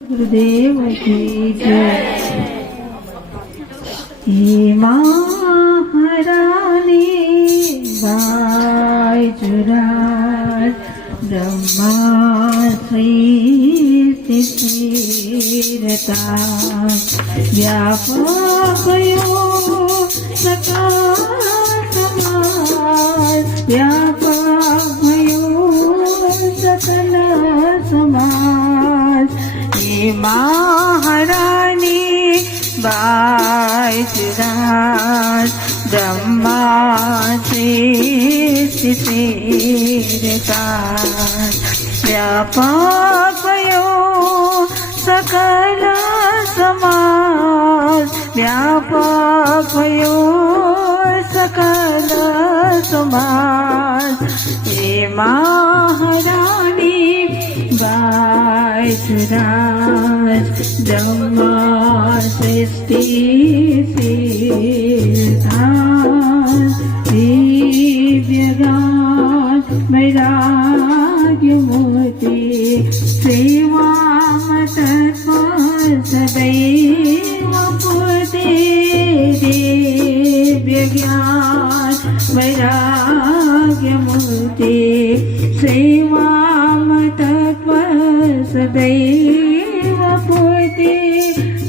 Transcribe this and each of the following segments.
गुरुदेव की जय। हे महारानी बायजुराज ब्रह्मा स्थिरता व्यापक समाज व्यापक सकल समाज। हे महारानी बायजुराज ब्रह्मा स्थिरता व्यापक सकल समाज व्यापक सकल समाज। हे महारानी बायजुराज ब्रह्मा स्थिरता दिव्य ज्ञान वैराग्यमूर्ति सेवा तत्व सदैव पूर्ति। दिव्य ज्ञान वैराग्यमूर्ति सेवा तत्व सदैव पूर्ति।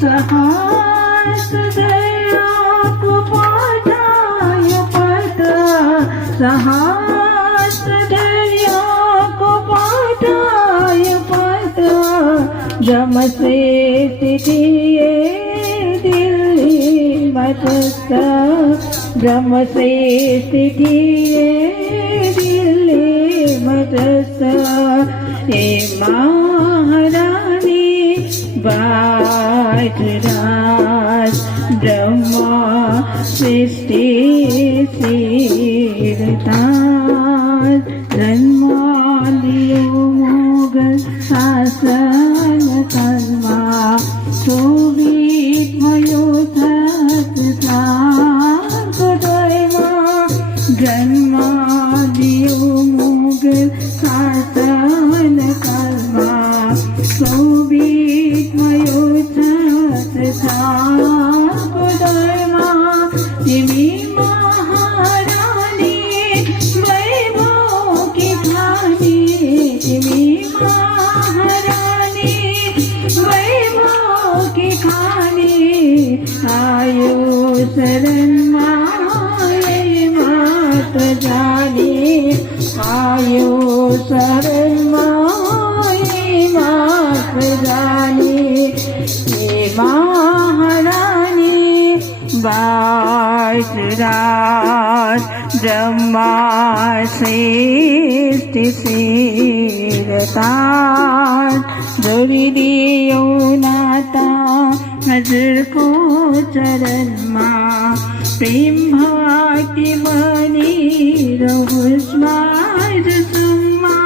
सहस्रदया कुपाठाय पद सहस्रदया कुपाठाय पद ब्रह्म से स्थितिये दिल्ली मतस्थ ब्रह्म से स्थितिये दिल्ली मतस्थ। हे महारानी बायजुराज ब्रह्मा स्थिरता जन्मादियो मोगल शासन कर्मा शोभित भयो सत्ता जन्मादियो मोगल शासन कर्मा शोभित भयो सत्ता देवी महारानी वैभव की खानी देवी महारानी वैभव की खानी आयो शरण माये मात जानी आयो शरण माये मात जानी। हे महारानी बायजुराज ब्रह्मा स्थिरता दरिदियो नाता हजर को चरण माँ प्रेम भक्ति बनी रहुस्मार सुम्मा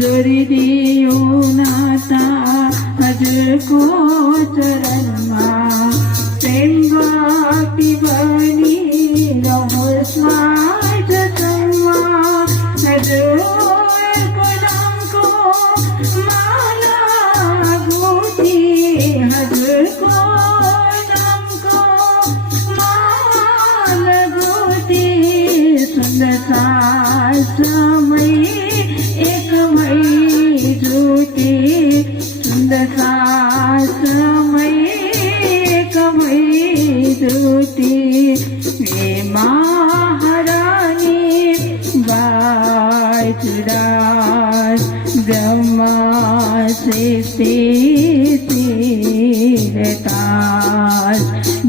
दरिदियो नाता हजर को चरण माँ प्रेम भक्ति बनी रहुस्मार सुम्मा हजर कदम को माला गोती हजर कदम को माला गोती सुंदरता समय एक मई ज्योति सुंदरता समय एक मई ज्योति। हे महारानी बायजुराज ब्रह्मा स्थिरता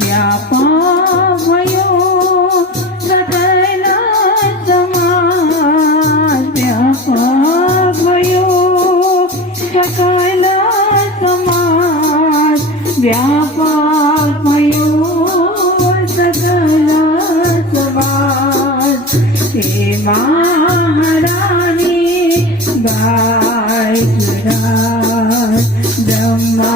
व्यापक भयो सकल समाज व्यापक भयो सकल समाज व्यापक भयो सकल समाज। हे महारानी बायजुराज ब्रह्मा